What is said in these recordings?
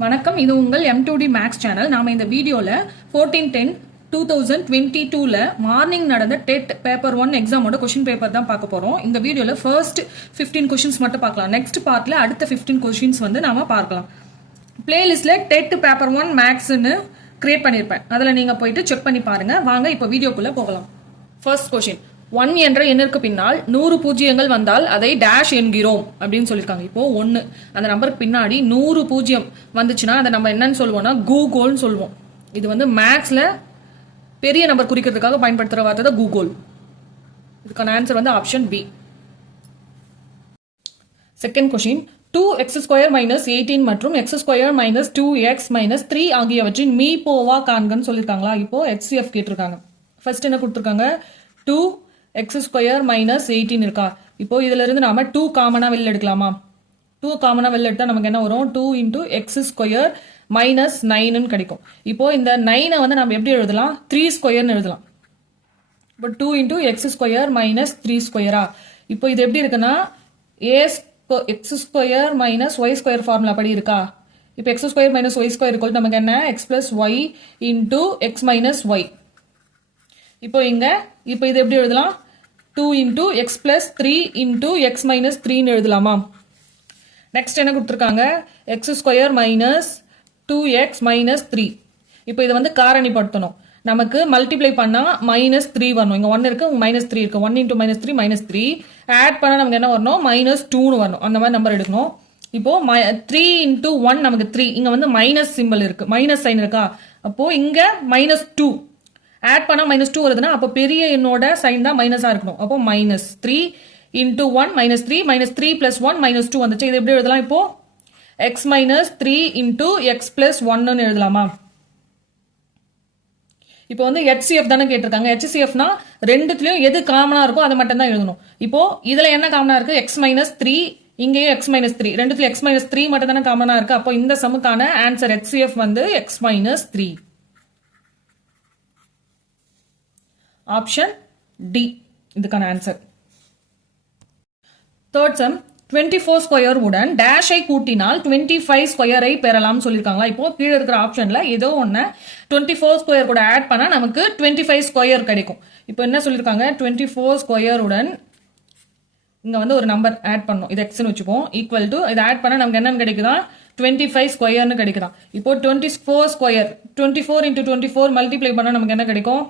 வணக்கம், இது உங்கள் M2D மேக்ஸ் சேனல். நாம இந்த வீடியோல 14/10/2022ல மார்னிங் நடந்த டெட் பேப்பர் 1 எக்ஸாமோட கொஸ்டின் பேப்பர் தான் பார்க்க போறோம். இந்த வீடியோல ஃபர்ஸ்ட் 15 கொஸ்டின்ஸ் மட்டும் பார்க்கலாம். நெக்ஸ்ட் பார்ட்ல அடுத்த 15 கொஸ்டின்ஸ் வந்து நாம பார்க்கலாம். பிளேலிஸ்ட்ல டெட் பேப்பர் 1 மேக்ஸ்னு கிரியேட் பண்ணிருப்பேன். அதுல நீங்க போயிட்டு செக் பண்ணி பாருங்க. வாங்க இப்போ வீடியோக்குள்ள போகலாம். ஃபர்ஸ்ட் கொஸ்டின், 1 என்ற எண்ணிற்கு பின்னால் 100 பூஜ்ஜியங்கள் வந்தால் அதை டேஷ் என்கிறோம் அப்படின்னு சொல்லியிருக்காங்க. இப்போ 1 அந்த நம்பருக்கு பின்னாடி 100 பூஜ்ஜியம் வந்துச்சுன்னா அதை நம்ம என்னன்னு சொல்லுவோம்னா கூகுள்னு சொல்லுவோம். இது வந்து மேக்ஸ்ல பெரிய நம்பர் குறிக்கிறதுக்காக பயன்படுத்துற வார்த்தை தான் கூகுள். இதுக்கான ஆன்சர் வந்து option B. Second question, 2x² - 18 மற்றும் x² - 2x - 3 ஆகியவற்றின் மீபோவா காண்கன்னு சொல்லியிருக்காங்களா. இப்போ HCF கேட்டிருக்காங்க. ஃபர்ஸ்ட் என்ன கொடுத்துருக்காங்க, 2x² - 18 இருக்கா. இப்போ இதுல இருந்து நாம 2 காமனா வெளில எடுக்கலாமா. 2 காமனா வெளில எடுத்தா நமக்கு என்ன வரும், 2 × x² - 9 கிடைக்கும். இப்போ இந்த 9 வந்து நம்ம எப்படி எழுதலாம், 3² எழுதலாம். இப்போ 2 × x² - 3². இப்போ இது எப்படி இருக்குன்னா x² - y² ஃபார்முலா படி இருக்கா. இப்போ x² - y² நமக்கு என்ன, x + y × x - y. இப்போ இது எப்படி எழுதலாம், 2 × x + 3 × x - 3 எழுதலாமா. நெக்ஸ்ட் என்ன கொடுத்துருக்காங்க, x² - 2x - 3. இப்போ இதை வந்து காரணிப்படுத்தணும். நமக்கு மல்டிப்ளை பண்ணா -3 வரணும். இங்க 1 இருக்கு, -3 இருக்கு. 1 × -3 -3. ஆட் பண்ணா நமக்கு என்ன வரணும், -2 வரணும். அந்த மாதிரி நம்பர் எடுக்கணும். இப்போ 3 × 1 நமக்கு 3. இங்க வந்து மைனஸ் சிம்பிள் இருக்கு, மைனஸ் சைன் இருக்கா. அப்போ இங்க -2 ஆட் பண்ணா -2 வருதுன்னா அப்போ பெரிய எண்ணோட சைன் தான் மைனஸா இருக்கணும். அப்போ -3 × 1 -3 -3 + 1 -2 வந்துச்சு. இது எப்படி எழுதலாம், இப்போ x - 3 × x + 1 எழுதலாமா. இப்போ வந்து HCF தானே கேட்டிருக்காங்க. HCFனா ரெண்டுத்துலயும் எது காமனா இருக்கோ அதை மட்டும் தான் எழுதணும். இப்போ இதுல என்ன காமனா இருக்கு, x - 3, இங்கேயும் x - 3, ரெண்டுத்துல x - 3 மட்டும் தானே காமனா இருக்கு. அப்போ இந்த சமுக்கான ஆன்சர் HCF வந்து x - 3. ஆப்ஷன் டி இதுக்கான ஆன்சர். தேர்ட் சம், 24² உடன் டேஷை கூட்டினால் 25² பெறலாம் சொல்லியிருக்காங்களா. இப்போ கீழே இருக்கிற ஆப்ஷன்ல ஏதோ ஒன்னு 24² கூட ஆட் பண்ணா நமக்கு 25² கிடைக்கும். இப்போ என்ன சொல்லியிருக்காங்க, 24² உடன் இங்க வந்து ஒரு நம்பர் ஆட் பண்ணும். இது x ன்னு வச்சுப்போம். ஈக்குவல் டு இதை ஆட் பண்ணா நமக்கு என்னன்னு கிடைக்குதா, 25² கிடைக்குதா. இப்போ 24², 24 × 24 மல்டிப்ளை பண்ணா நமக்கு என்ன கிடைக்கும்,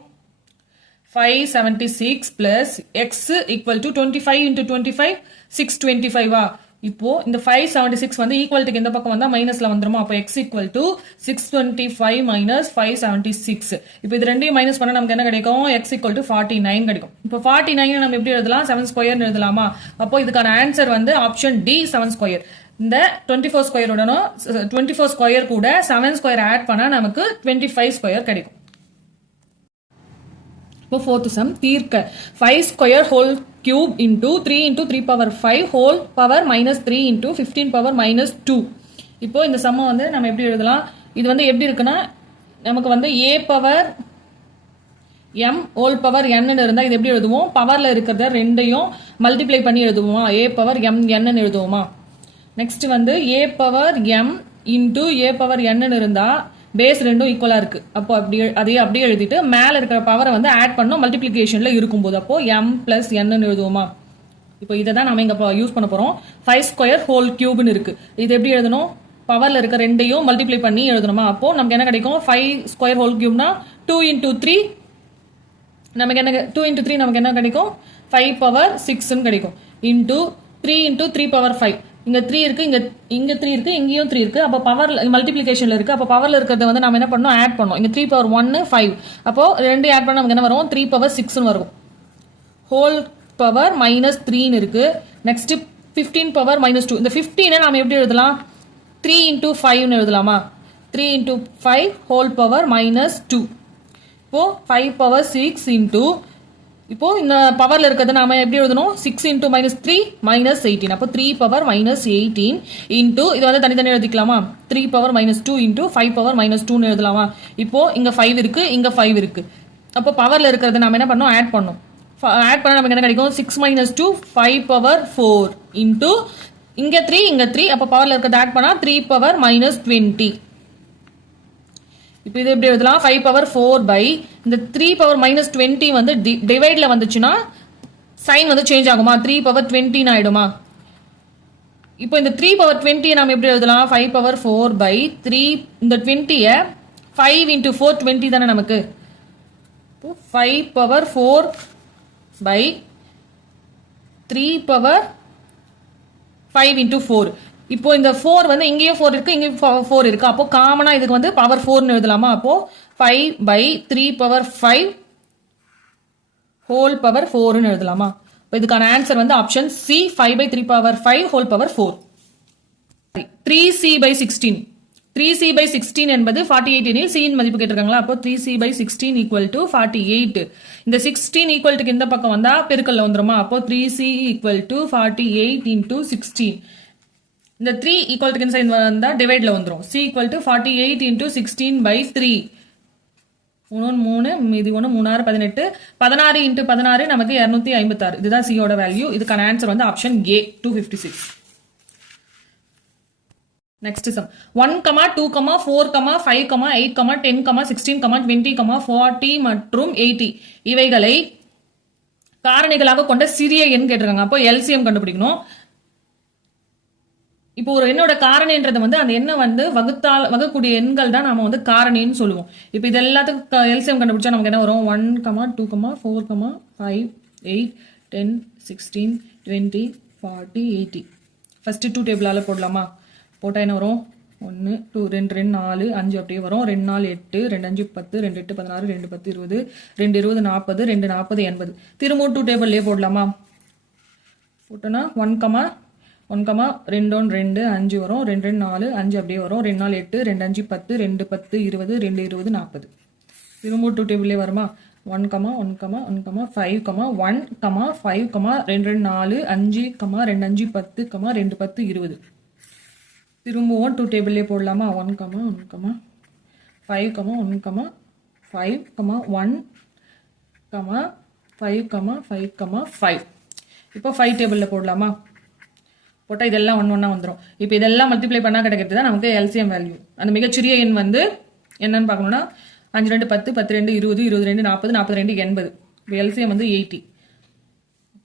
576 plus x equal to 25 × 25 625. இப்போ இந்த 576 வந்து ஈக்குவல்ட்டுக்கு இந்த பக்கம் வந்தா மைனஸ்ல வந்துருமா. அப்போ x equal to 625 - 576. இப்போ இது ரெண்டையும் மைனஸ் பண்ணா நமக்கு என்ன கிடைக்கும், x equal to 49 கிடைக்கும். இப்போ 49 நம்ம எப்படி எழுதலாம், 7² எழுதலாமா. அப்போ இதுக்கான ஆன்சர் வந்து ஆப்ஷன் டி 7². இந்த 24² உடனும் 24² கூட 7² ஆட் பண்ணா நமக்கு 25² கிடைக்கும். இப்போ ஃபோர்த் சம், தீர்க்க 5² whole cube into 3 × 3⁵ whole power -3 × 15 power -2. இப்போ இந்த சம்ம வந்து நம்ம எப்படி எழுதலாம், இது வந்து எப்படி இருக்குன்னா நமக்கு வந்து a power m whole power n இருந்தா இது எப்படி எழுதுவோம், பவர்ல இருக்கிறத ரெண்டையும் மல்டிப்ளை பண்ணி எழுதுவோமா, a power m n எழுதுவோமா. நெக்ஸ்ட் வந்து a power m × a power n இருந்தா பேஸ் ரெண்டும் ஈக்குவலா இருக்கு. அப்போ அதையே அப்படியே எழுதிட்டு மேல இருக்கிற பவரை வந்து ஆட் பண்ணோம் மல்டிபிளிகேஷன்ல இருக்கும்போது. அப்போ m + n எழுதுவோமா. இப்போ இதை தான் நம்ம இங்க யூஸ் பண்ண போறோம். 5² whole cube இருக்கு. இது எப்படி எழுதணும், பவர்ல இருக்க ரெண்டையும் மல்டிப்ளை பண்ணி எழுதணுமா. அப்போ நமக்கு என்ன கிடைக்கும், 5² whole cube னா 2 × 3 நமக்கு என்ன, 2 × 3 நமக்கு என்ன கிடைக்கும், 5 power 6 கிடைக்கும். இன்டூ 3 × 3⁵. இங்க 3 இருக்கு, இங்க 3 இருக்கு, இங்கேயும் 3 இருக்கு. அப்போ பவர் மல்டிபிளிகேஷன்ல இருக்கு. அப்போ பவர்ல இருக்கிறத வந்து நம்ம என்ன பண்ணோம், ஆட் பண்ணோம். இங்க 3 power 1 5. அப்போ ரெண்டு ஆட் பண்ணா நமக்கு என்ன வரும், 3 power 6 வரும். ஹோல் பவர் -3 இருக்கு. Next 15 power -2. இந்த 15 நாம எப்படி எழுதலாம், 3 × 5 எழுதலாமா. 3 × 5 whole power -2. இப்போ 5 power 6 இன்டூ, இப்போ இந்த பவர்ல இருக்கிறத நாம எப்படி எழுதணும், 6 × -3 -18. அப்போ 3 power -18 இன்டூ இது வந்து தனித்தனி எழுதிக்கலாமா, 3 power -2 இன்டூ 5 power -2 எழுதலாமா. இப்போ இங்க 5 இருக்கு, இங்க 5 இருக்கு. அப்போ பவர்ல இருக்கிறத நாம என்ன பண்ணோம், ஆட் பண்ணோம். ஆட் பண்ணா நமக்கு என்ன கிடைக்கும், 6 - 2 5 power 4 இன்டூ இங்க 3 இங்க 3 அப்ப பவர்ல இருக்கிறத ஆட் பண்ணா 3 பவர் மைனஸ் 20. இப்போ இது எப்படி எழுதலாம் 5 பவர் 4 பை இந்த 3 பவர் மைனஸ் 20 வந்து டிவைட்ல வந்துச்சுன்னா சைன் வந்து சேஞ்ச் ஆகுமா 3 பவர் 20 ஆயிடுமா. இப்போ இந்த 3 பவர் 20 நாம எப்படி எழுதலாம் 5 பவர் 4 பை 3 இந்த 20 5 into 4 20 தானே நமக்கு. 5 பவர் 4 பை 3 பவர் 5 into 4. இப்போ இந்த 4 வந்து இங்கேயும் 4 இருக்கு இங்கேயும் 4 இருக்கு. அப்போ காமனா இதுக்கு வந்து பவர் 4 எழுதலாமா. அப்போ 5 by 3 power 5 whole power 4 எழுதலாமா. இப்போ இதுக்கான ஆன்சர் வந்து option C 5 by 3 power 5 whole power 4. 3c by 16. 3c by 16 என்பது 48 எனில் c இன் மதிப்பு கேட்டிருக்காங்களா. அப்போ 3c by 16 equal to 48. இந்த 16 equal to இந்த பக்கம் வந்தா பெருக்கல்ல வந்துருமா. அப்போ 3c equal to 48 into 16. இந்த 3 equal to inside வந்தா டிவைட்ல வந்துரும். c equal to 48 into 16 by 3. 3 மீதி 1 3 6 18 16 into 16 நமக்கு 256. இதுதான் c ஓட வேல்யூ. இதுக்கான ஆன்சர் வந்து ஆப்ஷன் A 256. நெக்ஸ்ட் சம் 1, 2, 4, 5, 8, 10, 16, 20, 40 மற்றும் 80 இவைகளை காரணிகளாக கொண்ட சிறிய எண் கேட்டிருக்காங்க. அப்போ எல்சிஎம் கண்டுபிடிக்கணும். இப்போ ஒரு எண்ணோட காரணின்றது வந்து அந்த எண்ணை வந்து வகுக்கூடிய எண்கள் தான் நாம வந்து காரணின்னு சொல்லுவோம். இப்போ இது எல்லாத்துக்கும் எல்சிஎம் கண்டுபிடிச்சா நமக்கு என்ன வரும் 1, 2, 4, 5, 8, 10, 16, 20, 40, 80. ஃபர்ஸ்ட் 2 டேபிளால போடலாமா. போட்டா என்ன வரும் 1 2 2 2 4 5 அப்படியே வரும். 2 4 8 2 5 10 2 8 16 2 10 20 2 20 40 2 40 80. திரும்ப 2 டேபிள்லயே போடலாமா. போட்டோன்னா 1, 2 2 5 வரும். 2 2 4 5 அப்படியே வரும். 2 4 8 2 5 10 2 10 20 2 20 40. திரும்ப 2 டேபிள்லயே வருமா 1, 1, 1, 5, 1, 5, 2 2 4 5, 2 5 10, 2 10 20. திரும்பவும் 2 டேபிள்லயே போடலாமா 1, 1, 5, 1, 5, 1, 5, 5. இப்போ 5 டேபிள்ல போடலாமா. போட்டா இதெல்லாம் 1 1 வந்துடும். இப்போ இதெல்லாம் மல்டிப்ளை பண்ணா கிடைக்கிறது தான் நமக்கு எல்சிஎம் வேல்யூ. அந்த மிகச்சிறிய எண் வந்து என்னன்னு பார்க்கணும்னா 5 2 10 10 2 20 22 40 42 80. இப்போ எல்சிஎம் வந்து 80.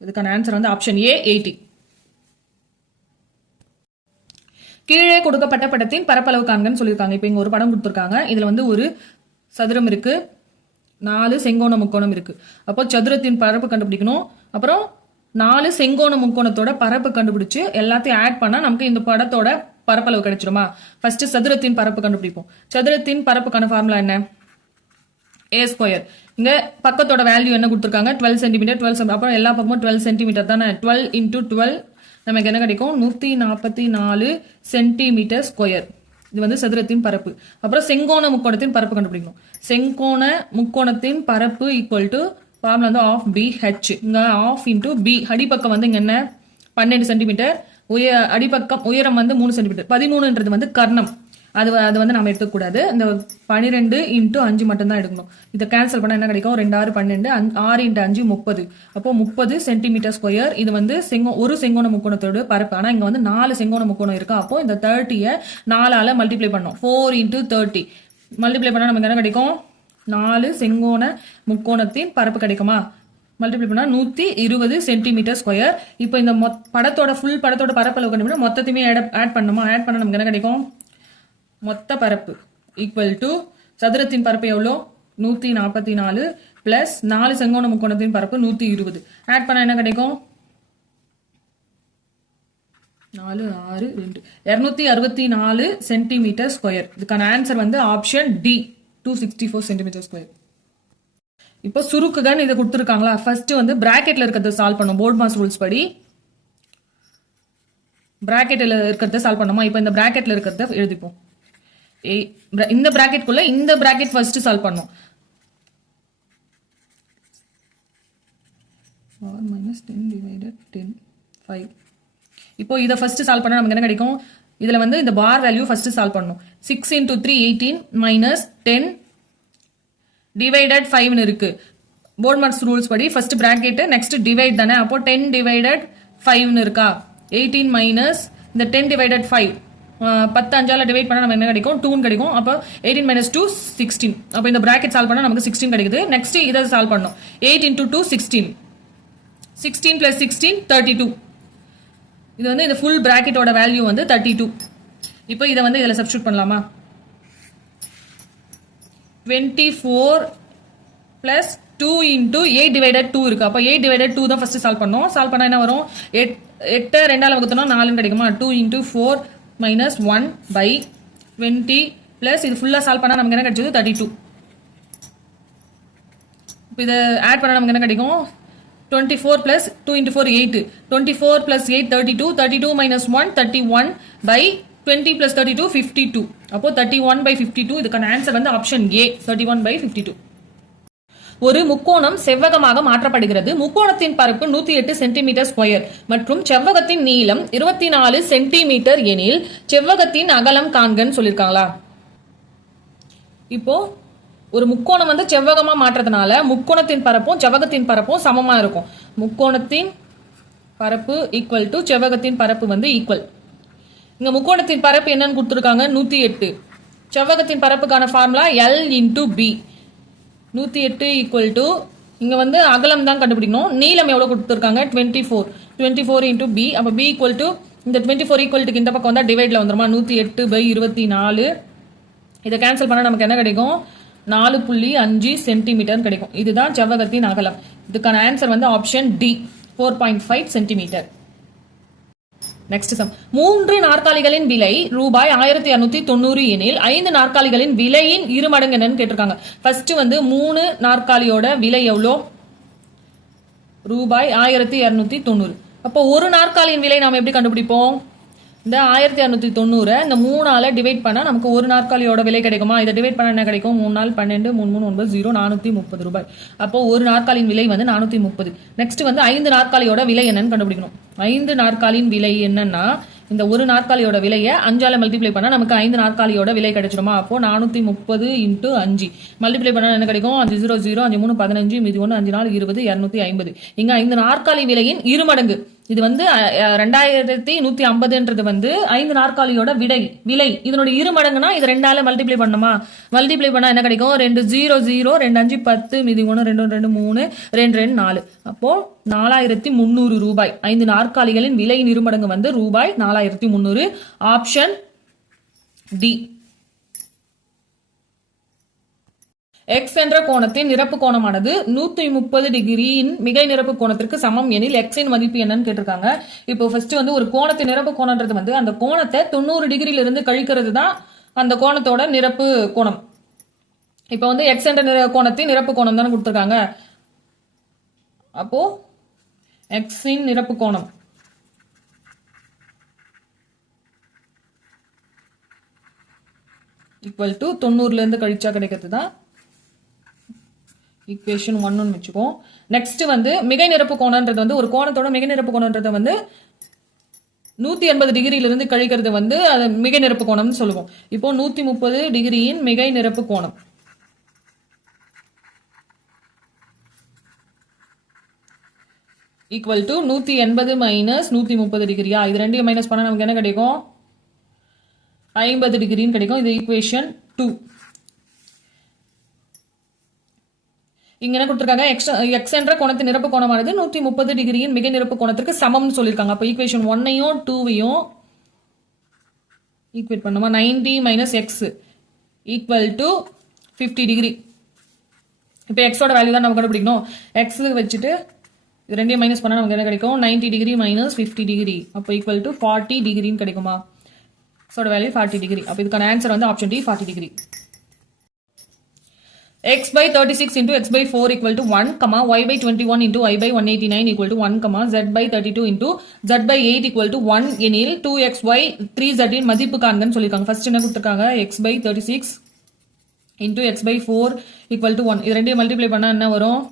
இதுக்கான ஆன்சர் வந்து ஆப்ஷன் ஏ 80. கீழே கொடுக்கப்பட்ட படத்தின் பரப்பளவு காண்கன்னு சொல்லியிருக்காங்க. இப்போ இங்க ஒரு படம் கொடுத்துருக்காங்க. இதுல வந்து ஒரு சதுரம் இருக்கு, 4 செங்கோண முக்கோணம் இருக்கு. அப்போ சதுரத்தின் பரப்பு கண்டுபிடிக்கணும். அப்புறம் 4 செங்கோண முக்கோணத்தோட பரப்பு கண்டுபிடிச்சு எல்லாத்தையும் ஆட் பண்ணா நமக்கு இந்த படத்தோட பரப்பளவு கிடைச்சிருமா. ஃபர்ஸ்ட் சதுரத்தின் பரப்பு கண்டுபிடிப்போம். சதுரத்தின் பரப்புக்கான ஃபார்முலா என்ன a ஸ்கொயர். இங்க பக்கத்தோட வேல்யூ என்ன கொடுத்துருக்காங்க 12 சென்டிமீட்டர் 12. அப்புறம் எல்லா பக்கமும் 12 சென்டிமீட்டர் தானே. 12 into 12 நமக்கு என்ன கிடைக்கும் 144 சென்டிமீட்டர் ஸ்கொயர். இது வந்து சதுரத்தின் பரப்பு. அப்புறம் செங்கோண முக்கோணத்தின் பரப்பு கண்டுபிடிக்கணும். செங்கோண முக்கோணத்தின் பரப்பு ஈக்குவல் டு ஃபார்முலா வந்து ஆஃப் பி ஹெச். இங்க ஆஃப் இன்டூ பி. அடிப்பக்கம் வந்து இங்க என்ன 12 சென்டிமீட்டர். அடிப்பக்கம் உயரம் வந்து 3 சென்டிமீட்டர். 13ன்றது வந்து கர்ணம். அது வந்து நம்ம எடுக்கக்கூடாது. இந்த 12 into 5 மட்டும் தான் எடுக்கணும். இதை கேன்சல் பண்ணா என்ன கிடைக்கும் 2 6 12 6 into 5 30. அப்போ 30 சென்டிமீட்டர் ஸ்கொயர். இது வந்து ஒரு செங்கோண முக்கோணத்தோட பரப்பு. ஆனா இங்க வந்து 4 செங்கோண முக்கோணம் இருக்கு. அப்போ இந்த 30 4ஆல மல்டிப்ளை பண்ணோம். 4 into 30 மல்டிப்ளை பண்ணா நமக்கு என்ன கிடைக்கும் 4 செங்கோண முக்கோணத்தின் பரப்பு கிடைக்குமா. மல்டிப்ளை பண்ணா 120 சென்டிமீட்டர் ஸ்கொயர். இப்போ இந்த படத்தோட ஃபுல் படத்தோட பரப்பளவு கண்டுபிடிச்சா மொத்தத்தையுமே ஆட் பண்ணணுமா. ஆட் பண்ணா நமக்கு என்ன கிடைக்கும் மொத்த பரப்பு ஈக்குவல் டு சதுரத்தின் பரப்பு எவ்வளோ 144 பிளஸ் 4 செங்கோண முக்கோணத்தின் பரப்பு 120. ஆட் பண்ண என்ன கிடைக்கும் 4 6 2 264 சென்டிமீட்டர் ஸ்கொயர். இதுக்கான ஆன்சர் வந்து ஆப்ஷன் டி 264 சென்டிமீட்டர் ஸ்கொயர். இப்போ சுருக்குகன்னு இதை கொடுத்துருக்காங்களா. ஃபர்ஸ்ட் வந்து பிராக்கெட்ல இருக்கிறத சால்வ் பண்ணும். போர்ட் மாஸ் ரூல்ஸ் படி பிராக்கெட்ல இருக்கிறத சால்வ் பண்ணுமா. இப்போ இந்த பிராக்கெட்ல இருக்கிறத எழுதிப்போம். இந்த பிராக்கெட்குள்ள இந்த பிராக்கெட் ஃபர்ஸ்ட் சால்வ் பண்ணும். r minus 10 divided 10 5. இப்போ இத ஃபர்ஸ்ட் சால்வ் பண்ணா நமக்கு என்ன கிடைக்கும். இதுல வந்து இந்த பார் வேல்யூ ஃபர்ஸ்ட் சால்வ் பண்ணனும். 6 into 3 18 minus 10 divided 5 னு இருக்கு. போர்ட் மார்க்ஸ் ரூல்ஸ் படி ஃபர்ஸ்ட் பிராக்கெட் நெக்ஸ்ட் டிவைட் தானே. அப்போ 10 divided 5 னு இருக்கா. 18 minus இந்த 10 divided 5 10 அஞ்சால டிவைட் பண்ணா நமக்கு என்ன கிடைக்கும் 2 கிடைக்கும். அப்போ 18 minus 2 16. அப்போ இந்த பிராக்கெட் சால்வ் பண்ணா நமக்கு 16 கிடைக்குது. நெக்ஸ்ட் இதை சால்வ் பண்ணணும். 8 into 2 16. 16 plus 16 32. இது வந்து இந்த ஃபுல் பிராக்கெட்டோட வேல்யூ வந்து 32. இப்போ இதை வந்து இதில் சப்ஸ்டியூட் பண்ணலாமா? 24 plus 2 into 8 divided 2 இருக்கு. அப்போ 8 divided 2 தான் ஃபர்ஸ்ட் சால்வ் பண்ணோம். சால்வ் பண்ணா என்ன வரும்? 8 ரெண்டால வகுத்தோம்னா 4 கிடைக்குமா? 2 into 4 minus 1 by 20 plus இது ஃபுல்லா சால்வ் பண்ணா நமக்கு என்ன கிடைச்சது? 32. இப்போ இதை ஆட் பண்ணா நமக்கு என்ன கிடைக்கும்? 24 plus 2 into 4 8. 24 plus 8 32. 32 minus 1 31 by 20 plus 32 52. அப்போ 31 by 52. இதுக்கான ஆன்சர் வந்து ஆப்ஷன் A 31 by 52. ஒரு முக்கோணம் செவ்வகமாக மாற்றப்படுகிறது. முக்கோணத்தின் பரப்பு 108 சென்டிமீட்டர் ஸ்கொயர் மற்றும் செவ்வகத்தின் நீளம் 24 சென்டிமீட்டர் எனில் செவ்வகத்தின் அகலம் காண்கன்னு சொல்லியிருக்காங்களா? இப்போ ஒரு முக்கோணம் வந்து செவ்வகமா மாற்றதுனால முக்கோணத்தின் பரப்பும் செவ்வகத்தின் பரப்பும் சமமா இருக்கும். முக்கோணத்தின் பரப்பு ஈக்குவல் டு செவ்வகத்தின் பரப்பு வந்து ஈக்குவல். இங்க முக்கோணத்தின் பரப்பு என்னன்னு கொடுத்துருக்காங்க? 108. செவ்வகத்தின் பரப்புக்கான formula L into B. 108 equal to இங்க வந்து அகலம் தான் கண்டுபிடிக்கணும். நீளம் எவ்வளவு கொடுத்துருக்காங்க? 24. 24 into B. அப்ப B ஈக்குவல் டு இந்த 24 ஈக்குவல் டு இந்த பக்கம் வந்தா டிவைட்ல வந்துருமா? 108 by 24. இதை கேன்சல் பண்ணா நமக்கு என்ன கிடைக்கும்? 4.5 சென்டிமீட்டர் கிடைக்கும். இதுதான் செவ்வகத்தின் அகலம். இதுக்கான ஆன்சர் வந்து option D 4.5 centimetre. Next sum. 3 நாற்காலிகளின் விலை ரூபாய் 1290 எனில் 5 நாற்காலிகளின் விலையின் இருமடங்கு என்னன்னு கேட்டிருக்காங்க. ஃபர்ஸ்ட் வந்து 3 நாற்காலியோட விலை எவ்வளோ? ரூபாய் 1290. அப்போ ஒரு நாற்காலியின் விலை நாம எப்படி கண்டுபிடிப்போம்? இந்த 1290 இந்த 3ஆல டிவைட் பண்ணா நமக்கு ஒரு நாற்காலியோட விலை கிடைக்குமா? இதை டிவைட் பண்ணா என்ன கிடைக்கும்? 3 நாள் 12 3 3 9 0 430 ரூபாய். அப்போ ஒரு நாற்காலியின் விலை வந்து 430. நெக்ஸ்ட் வந்து 5 நாற்காலியோட விலை என்னன்னு கண்டுபிடிக்கணும். 5 நாற்காலியின் விலை என்னன்னா இந்த ஒரு நாற்காலியோட விலையை 5ஆல மல்டிப்ளை பண்ணா நமக்கு 5 நாற்காலியோட விலை கிடைச்சிடுமா? அப்போ 430 into 5 மல்டிப்ளை பண்ணா என்ன கிடைக்கும்? 5 0 0 5 3 15 மீதி 1 5 4 20 250. இங்க 5 நாற்காலி விலையின் இருமடங்கு. இது வந்து 2150ன்றது வந்து 5 நாற்காலியோட விலை. இதனோட இருமடங்குனா இது 2ஆல மல்டிப்ளை பண்ணுமா? மல்டிப்ளை பண்ணா என்ன கிடைக்கும்? 2 0 0 2 5 10 மீதி 1 2 2 3 2 2 4. அப்போ 4300 ரூபாய். 5 நாற்காலிகளின் விலையின் இருமடங்கு வந்து ரூபாய் 4300. Option D. X என்ற கோணத்தின் நிரப்பு கோணமானது 130 டிகிரியின் மிகை நிரப்பு கோணத்திற்கு சமம் எனில் X இன் மதிப்பு என்னன்னு கேட்டிருக்காங்க. இப்போ ஃபர்ஸ்ட் வந்து ஒரு கோணத்தின் நிரப்பு கோணம்ன்றது வந்து அந்த கோணத்தை 90 டிகிரியில இருந்து கழிக்கிறது தான் அந்த கோணத்தோட நிரப்பு கோணம். இப்போ வந்து X என்ற கோணத்தின் நிரப்பு கோணம் தானே கொடுத்திருக்காங்க. அப்போ X இன் நிரப்பு கோணம் ஈக்குவல் டு 90ல இருந்து கழிச்சா கிடைக்கிறது தான் ஈக்குவேஷன் 1 வச்சுக்கோம். நெக்ஸ்ட் வந்து மிகை நிரப்பு கோணம்ன்றது வந்து ஒரு கோணத்தோட மிகை நிரப்பு கோணம்ன்றது வந்து 180 டிகிரியில இருந்து கழிக்கிறது வந்து அது மிகை நிரப்பு கோணம்னு சொல்லுவோம். இப்போ 130 டிகிரியின் மிகை நிரப்பு கோணம் ஈக்குவல் டு 180 மைனஸ் 130 டிகிரியா? இது ரெண்டையும் மைனஸ் பண்ணா நமக்கு என்ன கிடைக்கும்? 50 டிகிரின்னு கிடைக்கும். இது ஈக்குவேஷன் 2. இங்க என்ன கொடுத்திருக்காங்க? X என்ற கோணத்தின் நிரப்பு கோணமானது 130 டிகிரியின் மிகை நிரப்பு கோணத்திற்கு சமம்னு சொல்லியிருக்காங்க. அப்ப ஈக்குவேஷன் 1ஐயும் 2ஐயும் ஈக்குவேட் பண்ணுமா? 90 minus X equal to 50 degree. இப்போ எக்ஸோட வேல்யூ தான் நம்ம கண்டுபிடிக்கணும். X வச்சுட்டு இது ரெண்டையும் மைனஸ் பண்ணா நமக்கு என்ன கிடைக்கும்? 90 டிகிரி மைனஸ் 50 டிகிரி. அப்போ ஈக்குவல் டு 40 டிகிரின்னு கிடைக்குமா? Xோட வேல்யூ 40 டிகிரி. அப்போ இதுக்கான ஆன்சர் வந்து option D 40 degree. X by 36 into X by 4 equal to 1, Y by 21 into Y by 189 equal to 1, Z by 32 into Z by 8 equal to 1 எனில் 2XY 3Z இன் மதிப்பு காண்கன்னு சொல்லியிருக்காங்க. First என்ன கொடுத்திருக்காங்க? X by 36 into X by 4 equal to 1. இது ரெண்டையும் multiply பண்ணா என்ன வரும்?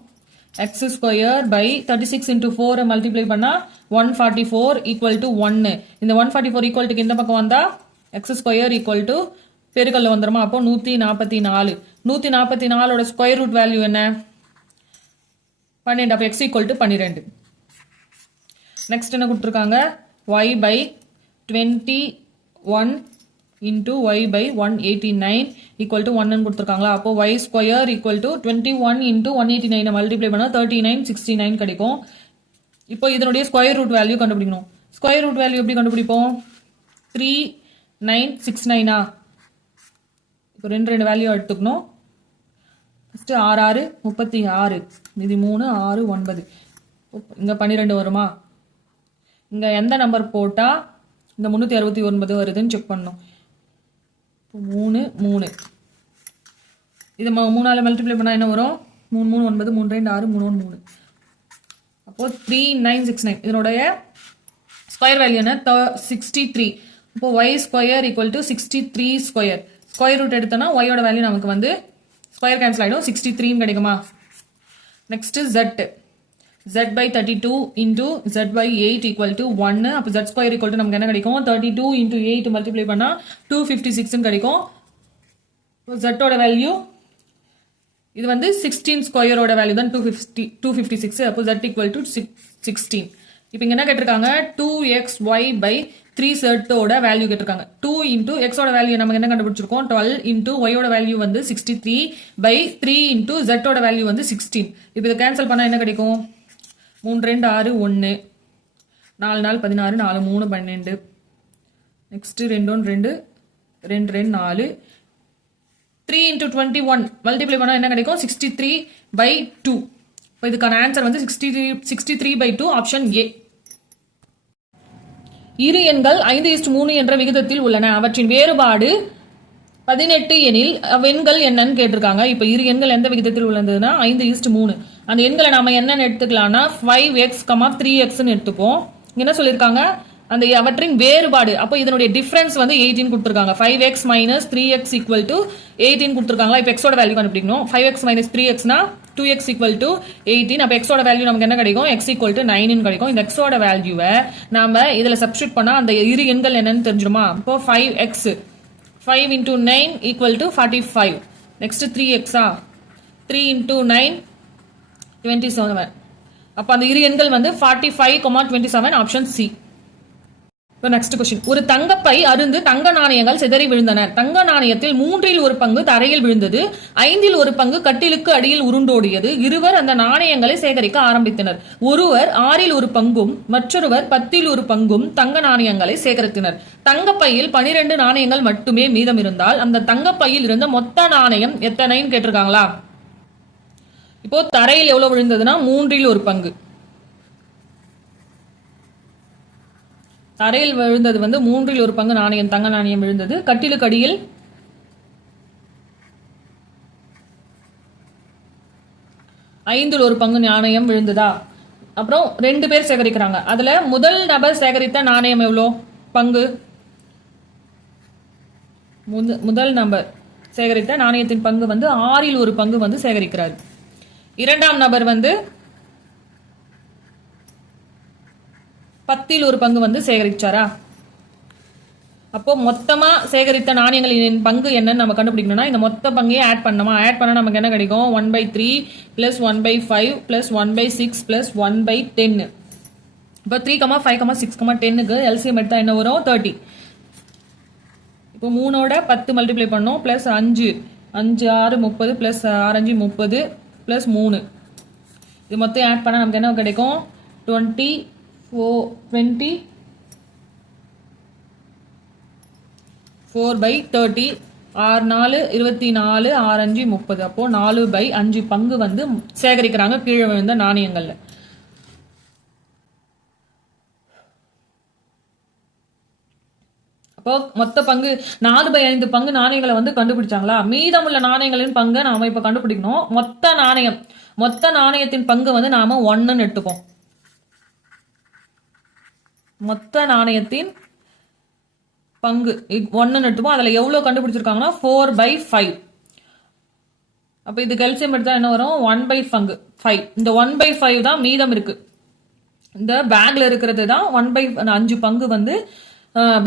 X square by 36 into 4 multiply பண்ணா 144 equal to 1. இந்த 144 equal to இந்த பக்கம் வந்தா X square equal to பெருக்கல்ல வந்துருமா? அப்போ 144. 144ஓட ஸ்கொயர் ரூட் வேல்யூ என்ன? 12. அப்போ X ஈக்குவல் டு 12. நெக்ஸ்ட் என்ன கொடுத்துருக்காங்க? Y by 21 into y by 189 equal to 1 கொடுத்திருக்காங்களா அப்போ y square equal to 21 into 189 multiply பண்ணா 3969 கிடைக்கும் இப்போ இதனுடைய ஸ்கொயர் ரூட் வேல்யூ கண்டுபிடிக்கணும் ஸ்கொயர் ரூட் வேல்யூ எப்படி கண்டுபிடிப்போம் 3969 இப்போ ரெண்டு வேல்யூ எடுத்துக்கணும் ஃபர்ஸ்ட் 6 36 மீதி 3 6 9 இங்க 12 வருமா இங்க எந்த நம்பர் போட்டா இந்த 369 வருதுன்னு செக் பண்ணனும் 3 3 இது 3 ஆல மல்டிப்ளை பண்ணா என்ன வரும் 3 3 9 3 2 6 3 1 3 அப்போ 3969 இதனுடைய ஸ்கொயர் வேல்யூ என்ன 63 அப்போ y square equal to 63 square square root எடுத்தனா y ஓட வேல்யூ நமக்கு வந்து ஸ்கொயர் கேன்சல் ஆயிடும் 63 ன்னு கிடைக்குமா next z by 32 into z by 8 equal to 1 அப்போ z square equal to நமக்கு என்ன கிடைக்கும் 32 into 8 மல்டிப்ளை பண்ணா 256 ன்னு கிடைக்கும் z ஓட வேல்யூ இது வந்து 16 ஸ்கொயர் ஓட வேல்யூ தான் 256 அப்போ z equal to 16 இப்போ இங்க என்ன கேட்டிருக்காங்க 2xy by 3 z ஓட வேல்யூ கேட்டிருக்காங்க 2 into x ஓட வேல்யூ நமக்கு என்ன கண்டுபிடிச்சிருக்கோம் 12 into y ஓட வேல்யூ வந்து 63 by 3 into z ஓட வேல்யூ வந்து 16 இப்போ இத கேன்சல் பண்ணா என்ன கிடைக்கும் 3 2 6 1 4 4 16 4 3 12 நெக்ஸ்ட் 2 1 2 2 2 4 3 into 21 மல்டிப்ளை பண்ணா என்ன கிடைக்கும் 63 by 2 இப்போ இதுக்கான ஆன்சர் வந்து 63 by 2 ஆப்ஷன் A இரு எண்கள் 5:3 என்ற விகிதத்தில் உள்ளன அவற்றின் வேறுபாடு 18 எனில் எண்கள் என்னன்னு கேட்டிருக்காங்க இப்ப இரு எண்கள் எந்த விகிதத்தில் உள்ளதுன்னா 5:3 அந்த எண்களை நாம என்னன்னு எடுத்துக்கலாம்னா 5x, 3x ன்னு எடுத்துப்போம் என்ன சொல்லிருக்காங்க அந்த அவற்றின் வேறுபாடு அப்ப இதனுடைய டிஃபரன்ஸ் வந்து 18 கொடுத்திருக்காங்க 5x minus 3x equal to 18 கொடுத்திருக்காங்களா இப்ப x ஓட வேல்யூ கண்டுபிடிக்கணும் 5x minus 3x னா 2x equal to 18 அப்ப x ஓட வேல்யூ நமக்கு என்ன கிடைக்கும் x equal to 9 ன்னு கிடைக்கும் இந்த x ஓட வேல்யூவை நாம இதுல சப்ஸ்டிட்யூட் பண்ணா அந்த இரு எண்கள் என்னன்னு தெரிஞ்சிருமா அப்போ 5x 5 into 9 equal to 45 next 3x 3 into 9 27 அப்ப அந்த இரு எண்கள் வந்து 45,27 ஆப்ஷன் C நெக்ஸ்ட் क्वेश्चन ஒரு தங்கப்பை அருந்து தங்க நாணயங்கள் சிதறி விழுந்தன தங்க நாணயத்தில் 3 ஒரு பங்கு தரையில் விழுந்தது 5 ஒரு பங்கு கட்டிலுக்கு அடியில் உருண்டோடியது இருவர் அந்த நாணயங்களை சேகரிக்க ஆரம்பித்தனர் ஒருவர் 6 ஒரு பங்கும் மற்றொருவர் 10 ஒரு பங்கும் தங்க நாணயங்களை சேகரித்தனர் தங்கப்பையில் 12 நாணயங்கள் மட்டுமே மீதம் இருந்தால் அந்த தங்கப்பையில் இருந்த மொத்த நாணயம் எத்தனைன்னு கேட்டிருக்காங்களா இப்போ தரையில் எவ்வளவு விழுந்ததுன்னா 3 ஒரு பங்கு தரையில் விழுந்தது வந்து 3 ஒரு பங்கு நாணயம் தங்க நாணயம் விழுந்தது கட்டிலுக்கு அடியில் 5 ஒரு பங்கு நாணயம் விழுந்ததா அப்புறம் 2 பேர் சேகரிக்கிறாங்க அதுல முதல் நபர் சேகரித்த நாணயம் எவ்வளோ பங்கு முதல் நபர் சேகரித்த நாணயத்தின் பங்கு வந்து 6 ஒரு பங்கு வந்து சேகரிக்கிறார் இரண்டாம் நபர் வந்து 10 ஒரு பங்கு வந்து சேகரிச்சாரா அப்போ மொத்தமா சேகரித்த நாணயங்களின் பங்கு என்னன்னு நம்ம கண்டுபிடிக்கணும்னா இந்த மொத்த பங்கையே ஆட் பண்ணணுமா ஆட் பண்ணா நமக்கு என்ன கிடைக்கும் 1/3 plus 1/5 plus 1/6 plus 1/10 இப்போ 3, 5, 6, 10 க்கு எல்சிஎம் எடுத்தா என்ன வரும் 30 இப்போ 3 ஓட 10 மல்டிப்ளை பண்ணோம் பிளஸ் 5 5 6 30 பிளஸ் 6 5 30 பிளஸ் 3 இது மொத்தம் ஆட் பண்ணா நமக்கு என்ன கிடைக்கும் 20 4/30 6 4 24 6 5 30 அப்போ 4/5 பங்கு வந்து சேகரிக்கிறாங்க கீழே விழுந்த நாணயங்கள்ல அப்போ மொத்த பங்கு 4/5 பங்கு நாணயங்களை வந்து கண்டுபிடிச்சாங்களா மீதமுள்ள நாணயங்களின் பங்கு நாம இப்ப கண்டுபிடிக்கணும் மொத்த நாணயத்தின் பங்கு வந்து நாம 1ன்னு எடுத்துப்போம் மொத்த நாணயத்தின் பங்கு 1 எடுத்துப்போம் அதுல எவ்வளவு கண்டுபிடிச்சிருக்காங்கன்னா 4/5 அப்ப இது எல்சிஎம் எடுத்தா என்ன வரும் 1/5 இந்த 1/5 தான் மீதம் இருக்கு இந்த பேக்ல இருக்கிறது தான் 1/5 பங்கு வந்து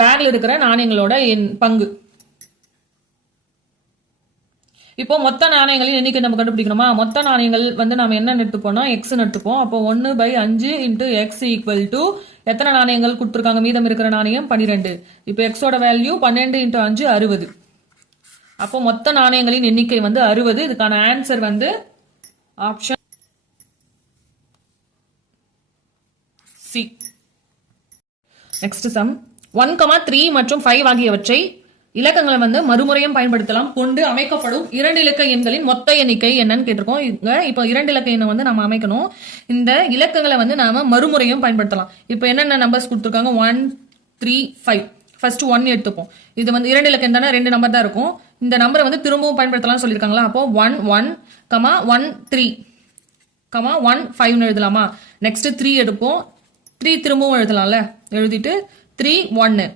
பேக்ல இருக்கிற நாணயங்களோட பங்கு இப்போ மொத்த நாணயங்களின் எண்ணிக்கை நம்ம கண்டுபிடிக்கணுமா? மொத்த நாணயங்கள் வந்து நம்ம என்ன எடுத்துப்போம்னா எக்ஸ் எடுத்துப்போம். அப்போ 1/5 இன்டூ எக்ஸ் ஈக்குவல் டு எத்தனை நாணயங்கள் கொடுத்துருக்காங்க? மீதம் இருக்கிற நாணயம் 12. இப்போ எக்ஸோட வேல்யூ 12 இன்டூ 5 60. அப்போ மொத்த நாணயங்களின் எண்ணிக்கை வந்து 60. இதுக்கான ஆன்சர் வந்து ஆப்ஷன் சி. நெக்ஸ்ட் சம் 1, 3 மற்றும் 5 ஆகியவற்றை இலக்கங்களை வந்து மறுமுறையும் பயன்படுத்தலாம் கொண்டு அமைக்கப்படும் 2 இலக்க எண்களின் மொத்த எண்ணிக்கை என்னன்னு கேட்டிருக்கோம். இப்போ 2 இலக்க எண்ணை வந்து நம்ம அமைக்கணும். இந்த இலக்கங்களை வந்து நாம மறுமுறையும் பயன்படுத்தலாம். இப்போ என்னென்ன நம்பர்ஸ் கொடுத்துருக்காங்க? 1, 3, 5. ஃபர்ஸ்ட் 1 எடுத்துப்போம். இது வந்து 2 இலக்க எண் தானே, 2 நம்பர் தான் இருக்கும். இந்த நம்பரை வந்து திரும்பவும் பயன்படுத்தலாம்னு சொல்லியிருக்காங்களா? அப்போ 1, 1, 1, 3, 1, 5 எழுதலாமா? நெக்ஸ்ட் 3 எடுப்போம். 3 திரும்பவும் எழுதலாம்ல, எழுதிட்டு 3, 1,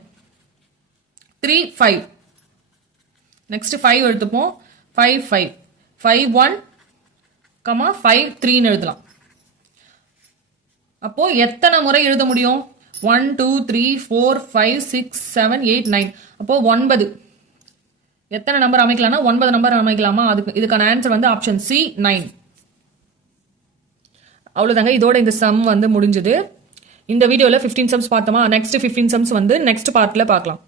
3, 5. நெக்ஸ்ட் 5 எடுத்துப்போம். 5, 5, 5, 1, 5, 3 எழுதலாம். அப்போ எத்தனை முறை எழுத முடியும்? 1, 2, 3, 4, 5, 6, 7, 8, 9. அப்போ 9. எத்தனை நம்பர் அமைக்கலாம்னா 9 நம்பர் அமைக்கலாமா? இதுக்கான ஆன்சர் வந்து ஆப்ஷன் சி 9. அவ்வளவுதாங்க. இதோட இந்த சம் வந்து முடிஞ்சது. இந்த வீடியோல 15 சம்ஸ் பார்த்தோமா? நெக்ஸ்ட் 15 சம்ஸ் வந்து நெக்ஸ்ட் பார்ட்ல பார்க்கலாம்.